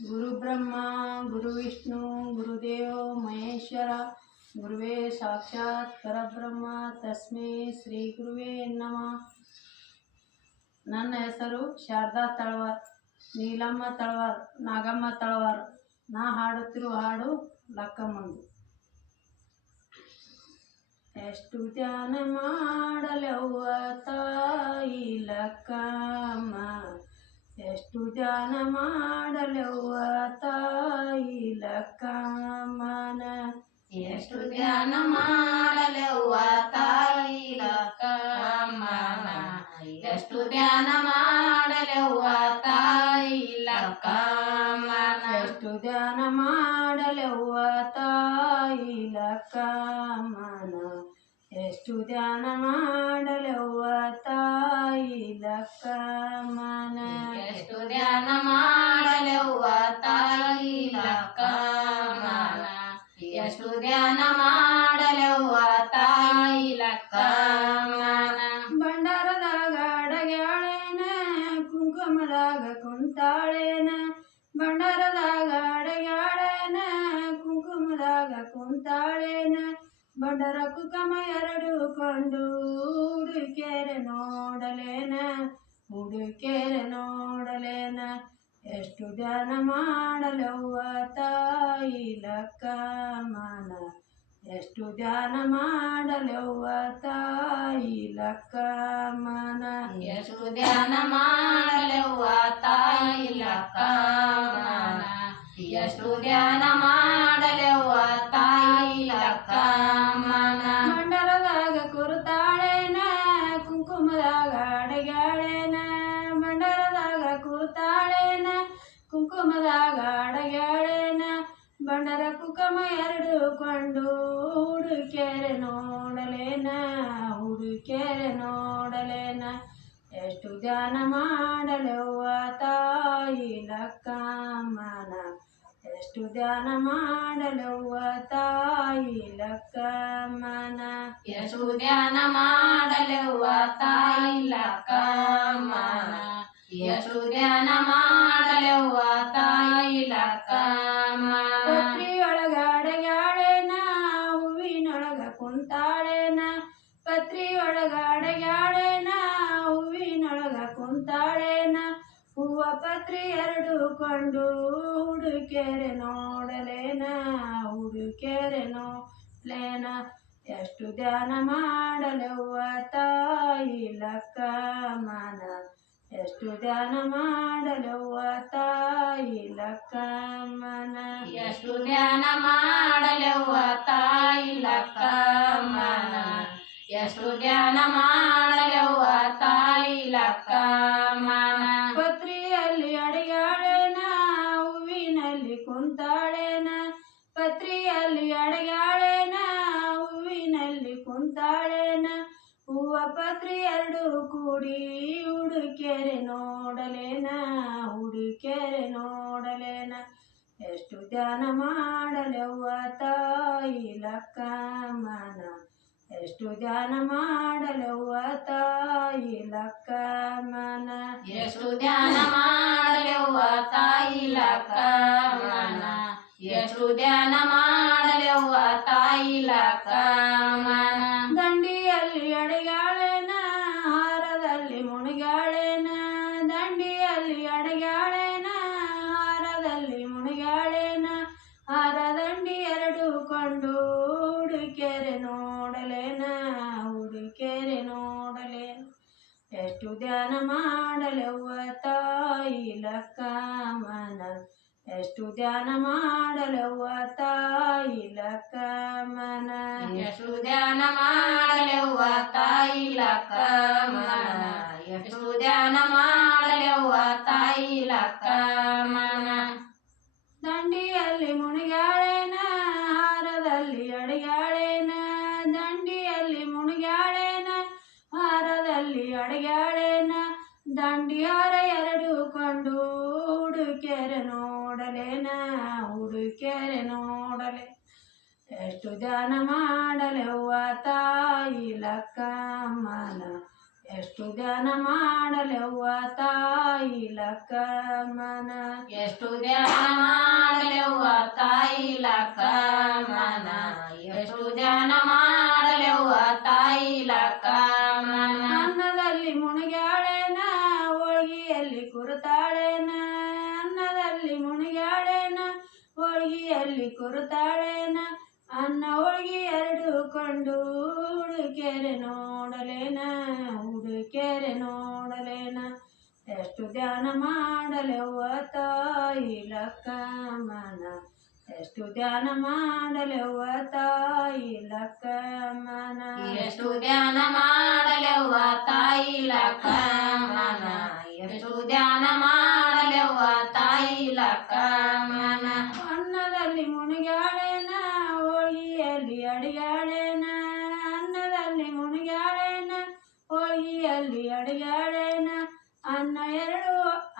ಗುರುಬ್ರಹ್ಮ ಗುರುವಿಷ್ಣು ಗುರುದೇವೋ ಮಹೇಶ್ವರ ಗುರುವೇ ಸಾಕ್ಷಾತ್ ಪರಬ್ರಹ್ಮ ತಸ್ಮೈ ಶ್ರೀ ಗುರುವೇ ನಮಃ ನನ್ನ ಹೆಸರು ಶಾರದಾ ತಳವಾರ್ ನೀಲಮ್ಮ ತಳವಾರ್ ನಾಗಮ್ಮ ತಳವಾರ್ ನಾ ಹಾಡುತ್ತಿರುವ ಹಾಡು ಲಕ್ಕಮ್ಮಂದು ಎಷ್ಟು ಧ್ಯಾನ ಮಾಡಲವ್ವ ತಾಯಿ ಲಕ್ಕಮ್ಮ ಎಷ್ಟು ಧ್ಯಾನ ಮಾಡಲವ್ವ ತಾಯಿ ಲಕ್ಕಮ್ಮನ? ಎಷ್ಟು ಧ್ಯಾನ ಮಾಡಲವ್ವ ತಾಯಿ ಲಕ್ಕಮ್ಮನ? ಎಷ್ಟು ಧ್ಯಾನ ಮಾಡಲೆವ್ವ ಧ್ಯಾನ ಮಾಡಲವ್ವ ತಾಯಿ ಲಕ್ಕಮ್ಮನ ಎಷ್ಟು ಧ್ಯಾನ ಮಾಡಲವ್ವ ತಾಯಿ ಲಕ್ಕಮ್ಮನ ಎಷ್ಟು ಧ್ಯಾನ ಮಾಡಲವ್ವ ತಾಯಿ ಲಕ್ಕಮ್ಮನ ಭಂಡಾರದಾಗ ಅಡಗ್ಯಾಳೇನ ಕುಂಕುಮದಾಗ ಕುಂತಾಳೇನ? ಭಂಡಾರದಾಗ ಅಡಗ್ಯಾಳೇನ ಕುಂಕುಮದಾಗ ಕುಂತಾಳೇನ? ಬಂಡರ ಕುಕಮ ಎರಡು ಕೊಂಡು ಹುಡುಕೇರೆ ನೋಡಲೇನ ಹುಡುಕೇರೆ ನೋಡಲೇನ. ಎಷ್ಟು ಧ್ಯಾನ ಮಾಡಲವ್ವ ತಾಯಿ ಲಕ್ಕಮ್ಮನ ಎಷ್ಟು ಧ್ಯಾನ ಮಾಡಲವ್ವ ತಾಯಿ ಲಕ್ಕಮ್ಮನ ಎಷ್ಟು ಧ್ಯಾನ ಮಾಡಲವ್ವ ತಾಯಿ ಲಕ್ಕಮ್ಮನ ಎಷ್ಟು ಧ್ಯಾನ ಕುಂಕುಮದಾಗ ಅಡಗ್ಯಾಳೇನ ಬಂಡರ ಕುಕಮ ಎರಡು ಕೊಂಡು ಹುಡುಕೆರೆ ನೋಡಲೇನ ಹುಡುಕೆರೆ ನೋಡಲೇನ. ಎಷ್ಟು ಧ್ಯಾನ ಮಾಡಲವ್ವ ತಾಯಿ ಲಕ್ಕಮ್ಮನ? ಎಷ್ಟು ಧ್ಯಾನ ಮಾಡಲವ್ವ ತಾಯಿ ಲಕ್ಕಮ್ಮನ? ಎಷ್ಟು ಧ್ಯಾನ ಮಾಡಲೆವ್ವ ತಾಯಿ ಲಕ್ಕಮ್ಮನ? ಎಷ್ಟು ಧ್ಯಾನ ಮಾಡಲೆವ್ವ ತಾಯಿ ಪತ್ರಿಯೊಳಗ ಅಡಗ್ಯಾಳೇನ ಹೂವಿನೊಳಗ ಕುಂತಾಳೇನ. ಪತ್ರಿಯೊಳಗ ನಾ ಹೂವಿನೊಳಗ ಕುಂತಾಳೇನ. ಹೂವ ಪತ್ರಿ ಎರಡು ಕೊಂಡು ಹುಡುಕೆರೆ ನೋಡಲೇನ ಹುಡುಕೆರೆ ನೋಡ್ಲೇನ. ಎಷ್ಟು ಧ್ಯಾನ ಮಾಡಲೆವ್ವ ತಾಯಿ ಲಕ್ಕಮ್ಮನ ಎಷ್ಟು ಧ್ಯಾನ ಮಾಡಲವ್ವ ತಾಯಿ ಲಕ್ಕಮ್ಮನ? ಎಷ್ಟು ಧ್ಯಾನ ಮಾಡಲೆವ್ವ ತಾಯಿ ಲಕ್ಕಮ್ಮನ? ಎಷ್ಟು ಧ್ಯಾನ ಮಾಡಲೆವ್ವ ತಾಯಿ ಲಕ್ಕಮ್ಮನ? ಪತ್ರಿಯಲ್ಲಿ ಅಡಗಾಳೆನ ಹೂವಿನಲ್ಲಿ ಕುಂತಾಳೇನ? ಪತ್ರಿಯಲ್ಲಿ ಅಡಗಾಳೆನ ಹೂವಿನಲ್ಲಿ ಪತ್ರಿ ಎರಡು ಕೂಡಿ ಹುಡುಕೆರೆ ನೋಡಲೇನ? ಹುಡುಕೆರೆ ನೋಡಲೇನ? ಎಷ್ಟು ಧ್ಯಾನ ಮಾಡಲೆವ್ವ ತಾಯಿ ಲಕ್ಕಮ್ಮನ? ಎಷ್ಟು ಧ್ಯಾನ ಮಾಡಲೆವ್ವ ತಾಯಿ ಲಕ್ಕಮ್ಮನ? ಎಷ್ಟು ಧ್ಯಾನ ಮಾಡಲೆವ್ವ ತಾಯಿ ಲಕ್ಕಮ್ಮನ? ಎಷ್ಟು ಧ್ಯಾನ ಮಾಡಲೆವ್ವ ತಾಯಿ ಲಕ್ಕಮ್ಮನ? ಮಾಡಲವ್ವ ತಾಯಿ ಲಕ್ಕಮ್ಮನ ಎಷ್ಟು ಧ್ಯಾನ ಮಾಡಲವ್ವ ತಾಯಿ ಲಕ್ಕಮ್ಮನ ಎಷ್ಟು ಧ್ಯಾನ ಮಾಡಲೆವ್ವ ತಾಯಿ ಲಕ್ಕಮ್ಮನ ಎಷ್ಟು ಧ್ಯಾನ ಮಾಡಲೆವ್ವ ತಾಯಿ ಲಕ್ಕಮ್ಮನ ದಂಡಿಯಲ್ಲಿ ಮುಣಿಗಾಳೇನ ಹಾರದಲ್ಲಿ ಅಡಗ್ಯಾಳೇನ ದಂಡಿಯಲ್ಲಿ ಮುಣಿಗಾಳೇನ ಹಾರದಲ್ಲಿ ಅಡಗ್ಯಾಳೇನ ದಂಡಿಯಾರ ಎರಡು ಕಂಡು ಹುಡುಕ್ಯಾರೆ ನೋಡಲೇನ ಹುಡುಕೆರೆ ನೋಡಲೆ. ಎಷ್ಟು ಧ್ಯಾನ ಮಾಡಲೆವ್ವ ತಾಯಿ ಲಕ್ಕಮ್ಮನ. ಎಷ್ಟು ಧ್ಯಾನ ಮಾಡಲೆವ್ವ ತಾಯಿ ಲಕ್ಕಮ್ಮನ. ಎಷ್ಟು ಧ್ಯಾನ ಮಾಡಲೆವ್ವ ತಾಯಿ ಲಕ್ಕಮ್ಮನ. ಹೋಳಿಗೆಯಲ್ಲಿ ಕುರುತಾಳೇನ, ಅನ್ನ ಹೋಳಿಗೆ ಎರಡು ಕೊಂಡು ಹುಡುಕೆರೆ ನೋಡಲೇನ ಹುಡುಕೆರೆ ನೋಡಲೇನ. ಎಷ್ಟು ಧ್ಯಾನ ಮಾಡಲೆವ್ವ ತಾಯಿ ಲಕ್ಕಮ್ಮನ? ಎಷ್ಟು ಧ್ಯಾನ ಮಾಡಲೆವ್ವ ತಾಯಿ ಲಕ್ಕಮ್ಮನ? ಎಷ್ಟು ಧ್ಯಾನ ಮಾಡಲೆವ್ವ ತಾಯಿ ಲಕ್ಕಮ್ಮನ? ಎಷ್ಟು ಧ್ಯಾನ ಮಾಡಲೆವ್ವ ತಾಯಿ ಲಕ್ಕಮ್ಮನ? ಅಡಿಯಾಳೇನ ಅನ್ನ ಎರಡು,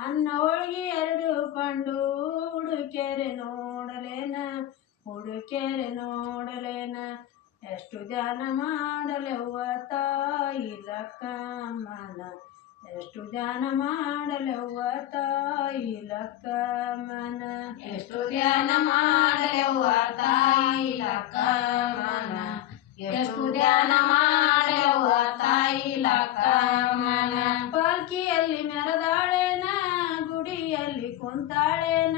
ಅನ್ನ ಹೋಳಿಗೆ ಎರಡು ಕಂಡು ಹುಡುಕೆರೆ ನೋಡಲೇನ ಹುಡುಕೆರೆ ನೋಡಲೇನ. ಎಷ್ಟು ಧ್ಯಾನ ಮಾಡಲೆವ್ವ ತಾಯಿ ಲಕ್ಕಮ್ಮನ ಎಷ್ಟು ಧ್ಯಾನ ಮಾಡಲೆವ್ವ ತಾಯಿ ಲಕ್ಕಮ್ಮನ ಎಷ್ಟು ಧ್ಯಾನ ಮಾಡಲೆವ್ವ ತಾಯಿ ಲಕ್ಕಮ್ಮನ ಎಷ್ಟು ಧ್ಯಾನ ಮಾಡಲೆವ್ವ ತಾಯಿ ಲಕ್ಕಮ್ಮನ ಪಾಲ್ಕಿಯಲ್ಲಿ ಮೆರೆದಾಳೇನ? ಗುಡಿಯಲ್ಲಿ ಕುಂತಾಳೇನ?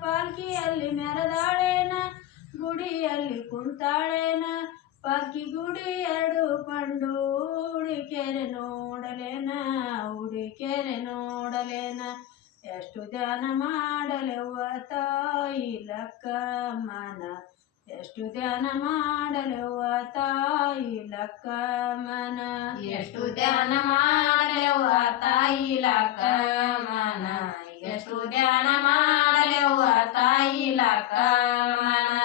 ಪಾಲ್ಕಿಯಲ್ಲಿ ಮೆರೆದಾಳೇನ? ಗುಡಿಯಲ್ಲಿ ಕುಂತಾಳೇನ? ಪಾಲ್ಕಿ ಗುಡಿ ಎರಡು ಕಂಡು ಉಡಿಕೆರೆ ನೋಡಲೇನ? ಕೆರೆ ನೋಡಲೇನ? ಎಷ್ಟು ಧ್ಯಾನ ಮಾಡಲೆವ್ವ ತಾಯಿ ಲಕ್ಕಮ್ಮನ ಎಷ್ಟು ಧ್ಯಾನ ಮಾಡಲೆವ್ವ ತಾಯಿ ಲಕ್ಕಮ್ಮನ ಎಷ್ಟು ಧ್ಯಾನ ಮಾಡಲೆವ್ವ ತಾಯಿ ಲಕ್ಕಮ್ಮನ ಎಷ್ಟು ಧ್ಯಾನ ಮಾಡಲೆವ್ವ ತಾಯಿ ಲಕ್ಕಮ್ಮನ